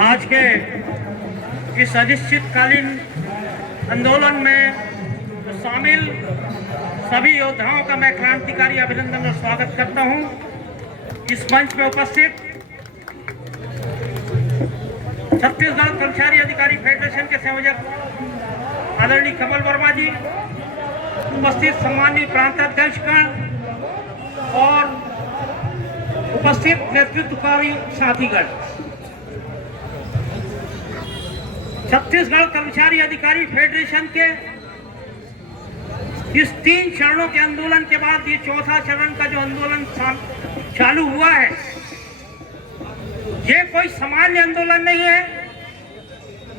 आज के इस अनिश्चितकालीन आंदोलन में शामिल सभी योद्धाओं का मैं क्रांतिकारी अभिनंदन और स्वागत करता हूं। इस मंच में उपस्थित छत्तीसगढ़ कर्मचारी अधिकारी फेडरेशन के संयोजक आदरणीय कमल वर्मा जी, उपस्थित सम्मानीय प्रांताध्यक्षगण और उपस्थित नेतृत्वकारी साथीगण, छत्तीसगढ़ कर्मचारी अधिकारी फेडरेशन के इस 3 चरणों के आंदोलन के बाद ये चौथा चरण का जो आंदोलन चालू हुआ है, ये कोई सामान्य आंदोलन नहीं है।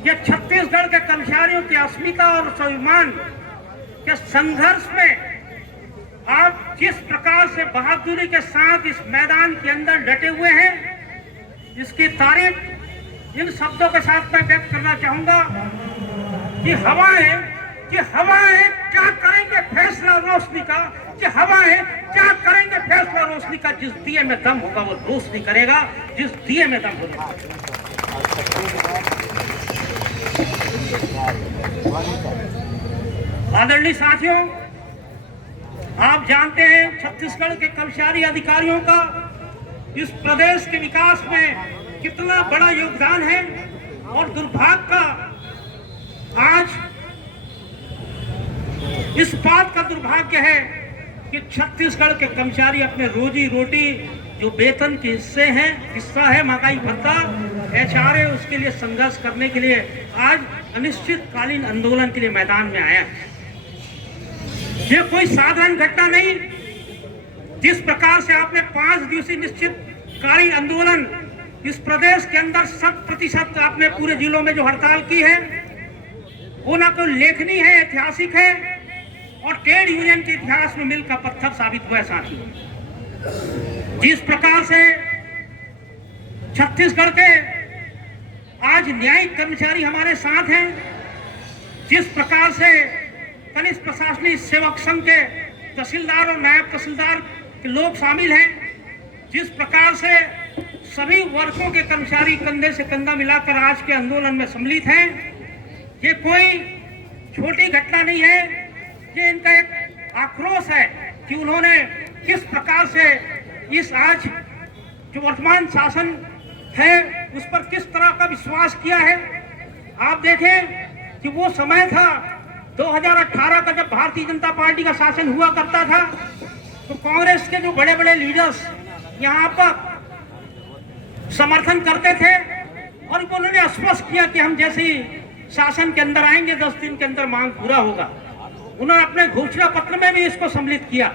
ये छत्तीसगढ़ के कर्मचारियों की अस्मिता और स्वाभिमान के संघर्ष में आप जिस प्रकार से बहादुरी के साथ इस मैदान के अंदर डटे हुए हैं, इसकी तारीफ इन शब्दों के साथ मैं व्यक्त करना चाहूंगा कि हवाएं क्या करेंगे फैसला रोशनी का, कि हवाएं क्या करेंगे फैसला रोशनी का। जिस दिए में दम होगा वो रोशनी करेगा, जिस दिए में दम होगा। आदरणीय साथियों, आप जानते हैं छत्तीसगढ़ के कर्मचारी अधिकारियों का इस प्रदेश के विकास में कितना बड़ा योगदान है, और दुर्भाग्य का आज इस बात का दुर्भाग्य है कि छत्तीसगढ़ के कर्मचारी अपने रोजी रोटी जो वेतन के हिस्सा है महंगाई भत्ता HRA, उसके लिए संघर्ष करने के लिए आज अनिश्चितकालीन आंदोलन के लिए मैदान में आया है। ये कोई साधारण घटना नहीं। जिस प्रकार से आपने 5 दिवसीय निश्चितकालीन आंदोलन इस प्रदेश के अंदर 100% आपने पूरे जिलों में जो हड़ताल की है, वो ना कोई लेखनी है, ऐतिहासिक है और ट्रेड यूनियन के इतिहास में मील का पत्थर साबित हुआ है। साथियों, जिस प्रकार से छत्तीसगढ़ के आज न्यायिक कर्मचारी हमारे साथ हैं, जिस प्रकार से कनिष्ठ प्रशासनिक सेवक संघ के तहसीलदार और नायब तहसीलदार के लोग शामिल हैं, जिस प्रकार से सभी वर्गों के कर्मचारी कंधे से कंधा मिलाकर आज के आंदोलन में सम्मिलित हैं, ये कोई छोटी घटना नहीं है। ये इनका एक आक्रोश है कि उन्होंने किस प्रकार से इस आज जो वर्तमान शासन है उस पर किस तरह का विश्वास किया है। आप देखें कि वो समय था 2018 का, जब भारतीय जनता पार्टी का शासन हुआ करता था, तो कांग्रेस के जो बड़े बड़े लीडर्स यहाँ पर समर्थन करते थे और उन्होंने स्पष्ट किया कि हम जैसे ही शासन के अंदर आएंगे 10 दिन के अंदर मांग पूरा होगा। उन्होंने अपने घोषणा पत्र में भी इसको सम्मिलित किया।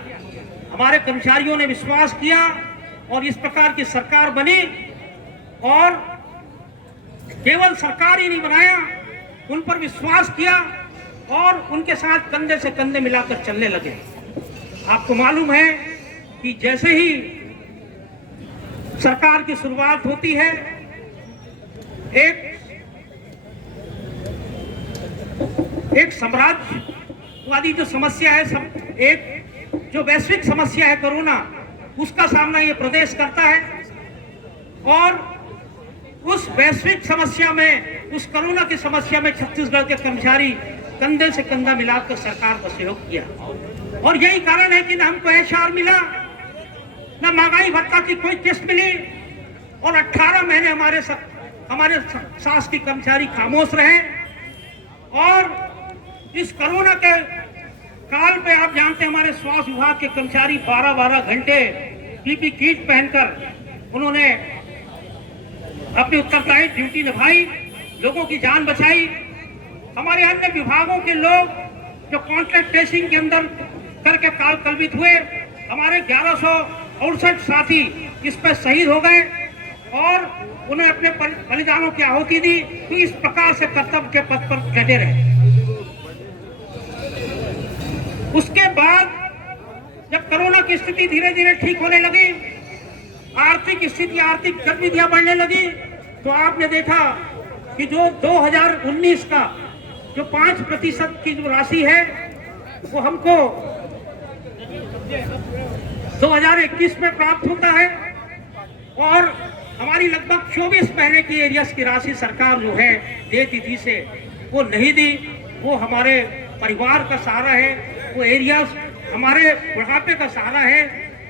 हमारे कर्मचारियों ने विश्वास किया और इस प्रकार की सरकार बनी, और केवल सरकार ही नहीं बनाया, उन पर विश्वास किया और उनके साथ कंधे से कंधे मिलाकर चलने लगे। आपको मालूम है कि जैसे ही सरकार की शुरुआत होती है, एक साम्राज्यवादी जो समस्या है, एक जो वैश्विक समस्या है कोरोना, उसका सामना ये प्रदेश करता है। और उस वैश्विक समस्या में, उस कोरोना की समस्या में छत्तीसगढ़ के कर्मचारी कंधे से कंधा मिलाकर सरकार को सहयोग किया, और यही कारण है कि न हमको HR मिला, न महंगाई भत्ता की कोई किस्त मिली, और 18 महीने हमारे शासकीय कर्मचारी खामोश रहे। और इस कोरोना के काल पे आप जानते हैं हमारे स्वास्थ्य विभाग के कर्मचारी 12-12 घंटे PPE किट पहनकर उन्होंने अपनी उत्तरदायी ड्यूटी निभाई, लोगोगों की जान बचाई। हमारे अन्य विभागों के लोग जो कॉन्ट्रैक्ट ट्रेसिंग के अंदर करके काल कलवित हुए, हमारे 1168 साथी इस पर शहीद हो गए और उन्हें अपने बलिदानों की आहुति दी। तो इस प्रकार से कर्तव्य के पथ पर डटे रहे। उसके बाद जब कोरोना की स्थिति धीरे धीरे ठीक होने लगी, आर्थिक स्थिति, आर्थिक गतिविधियां बढ़ने लगी, तो आपने देखा कि जो 2019 का जो 5% की जो राशि है वो हमको 2021 में प्राप्त होता है और हमारी लगभग 24 महीने की एरियस की राशि सरकार जो है देती थी से वो नहीं दी। वो हमारे परिवार का सहारा है, वो एरियस हमारे बुढ़ापे का सहारा है।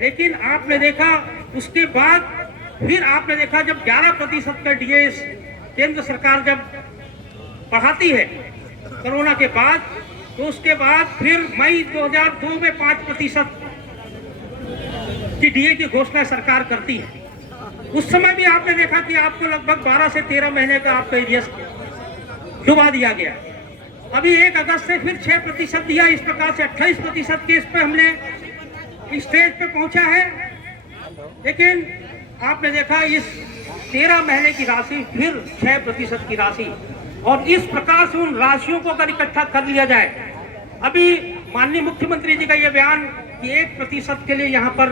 लेकिन आपने देखा उसके बाद फिर आपने देखा जब 11% का डीएस केंद्र सरकार जब बढ़ाती है कोरोना के बाद, तो उसके बाद फिर मई 2002 में 5% की डीए की घोषणा सरकार करती है। उस समय भी आपने देखा कि आपको लगभग 12 से 13 महीने का आपका एरियस डुबा दिया गया। अभी 1 अगस्त से फिर 6% दिया। इस प्रकार से 28% केस पे हमने स्टेज पे पहुंचा है। लेकिन आपने देखा इस 13 महीने की राशि फिर 6% की राशि, और इस प्रकार से उन राशियों को अगर इकट्ठा कर लिया जाए, अभी माननीय मुख्यमंत्री जी का यह बयान कि 1% के लिए यहाँ पर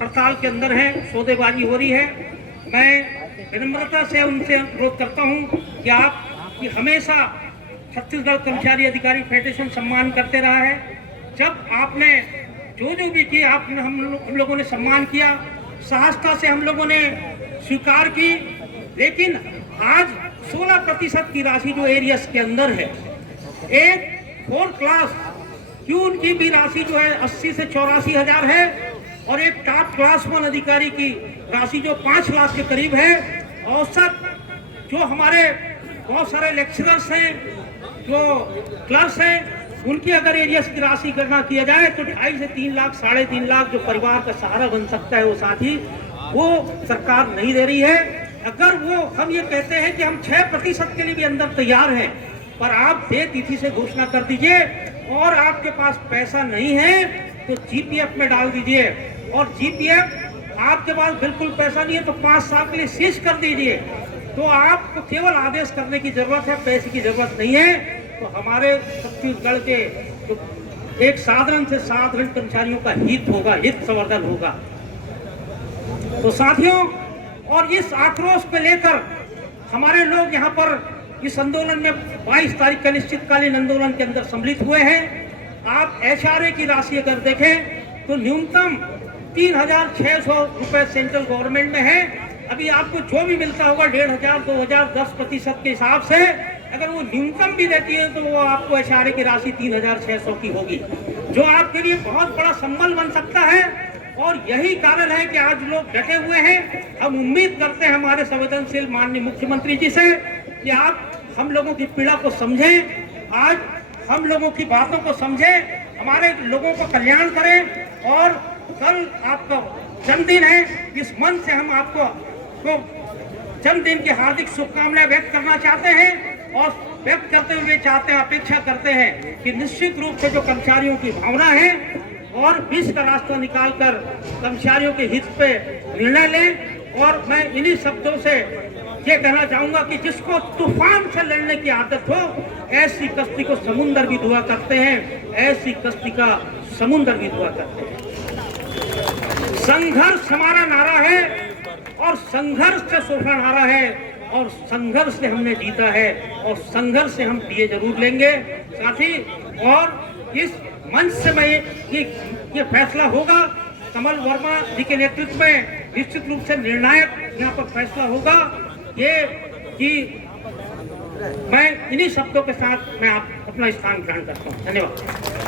हड़ताल के अंदर है, सौदेबाजी हो रही है। मैं विनम्रता से उनसे अनुरोध करता हूँ कि आप कि हमेशा छत्तीसगढ़ कर्मचारी अधिकारी फेडरेशन सम्मान करते रहा है। जब आपने जो भी किया आपने हम लोगों ने सम्मान किया, सहजता से हम लोगों ने स्वीकार की। लेकिन आज 16% की राशि जो एरियस के अंदर है, एक 4 क्लास क्यून की भी राशि जो है 80 से 84 हजार है, और एक टॉप क्लास 1 अधिकारी की राशि जो 5 लाख के करीब है। औसत जो हमारे बहुत सारे लेक्चरर्स हैं, जो क्लर्क्स हैं, उनकी अगर एरियस की राशि गणना किया जाए तो 2.5 से 3 लाख, 3.5 लाख जो परिवार का सहारा बन सकता है वो साथी वो सरकार नहीं दे रही है। अगर वो हम ये कहते हैं कि हम 6% के लिए भी अंदर तैयार हैं, पर आप देय तिथि से घोषणा कर दीजिए, और आपके पास पैसा नहीं है तो जीपीएफ में डाल दीजिए, और जीपीएफ आपके पास बिल्कुल पैसा नहीं है तो 5 साल के लिए सीज कर दीजिए। तो आपको केवल आदेश करने की जरूरत है, पैसे की जरूरत नहीं है। तो हमारे छत्तीसगढ़ के तो एक साधारण से साधारण कर्मचारियों का हित होगा, हित संवर्धन होगा। तो साथियों, और इस आक्रोश को लेकर हमारे लोग यहाँ पर इस आंदोलन में 22 तारीख का निश्चितकालीन आंदोलन के अंदर सम्मिलित हुए हैं। आप एचआरए की राशि अगर देखें तो न्यूनतम 3,600 रुपए सेंट्रल गवर्नमेंट में है। अभी आपको जो भी मिलता होगा 1,500, 2,000, 10% के हिसाब से अगर वो न्यूनतम भी देती है तो वो आपको एचआरए की राशि 3,600 की होगी, जो आपके लिए बहुत बड़ा संबल बन सकता है। और यही कारण है कि आज लोग डटे हुए हैं। हम उम्मीद करते हैं हमारे संवेदनशील माननीय मुख्यमंत्री जी से कि आप हम लोगों की पीड़ा को समझें, आज हम लोगों की बातों को समझें, हमारे लोगों को कल्याण करें। और कल आपका जन्मदिन है, इस मन से हम आपको जन्मदिन की हार्दिक शुभकामनाएं व्यक्त करना चाहते हैं, और व्यक्त करते हुए चाहते हैं, अपेक्षा करते हैं कि निश्चित रूप से जो कर्मचारियों की भावना है और बीच का रास्ता निकालकर कर्मचारियों के हित पे निर्णय लें। और मैं इन्हीं शब्दों से ये कहना चाहूंगा कि जिसको तूफान से लड़ने की आदत हो, ऐसी कश्ती को समुद्र भी दुआ करते हैं, ऐसी कश्ती का समुद्र भी दुआ करते हैं। संघर्ष हमारा नारा है, और संघर्ष से सोफा हारा है, और संघर्ष से हमने जीता है, और संघर्ष से हम डीए जरूर लेंगे साथी। और इस मंच से मैं ये फैसला होगा, कमल वर्मा जी के नेतृत्व में निश्चित रूप से निर्णायक यहाँ पर फैसला होगा। ये कि मैं इन्हीं शब्दों के साथ मैं अपना स्थान ग्रहण करता हूँ। धन्यवाद।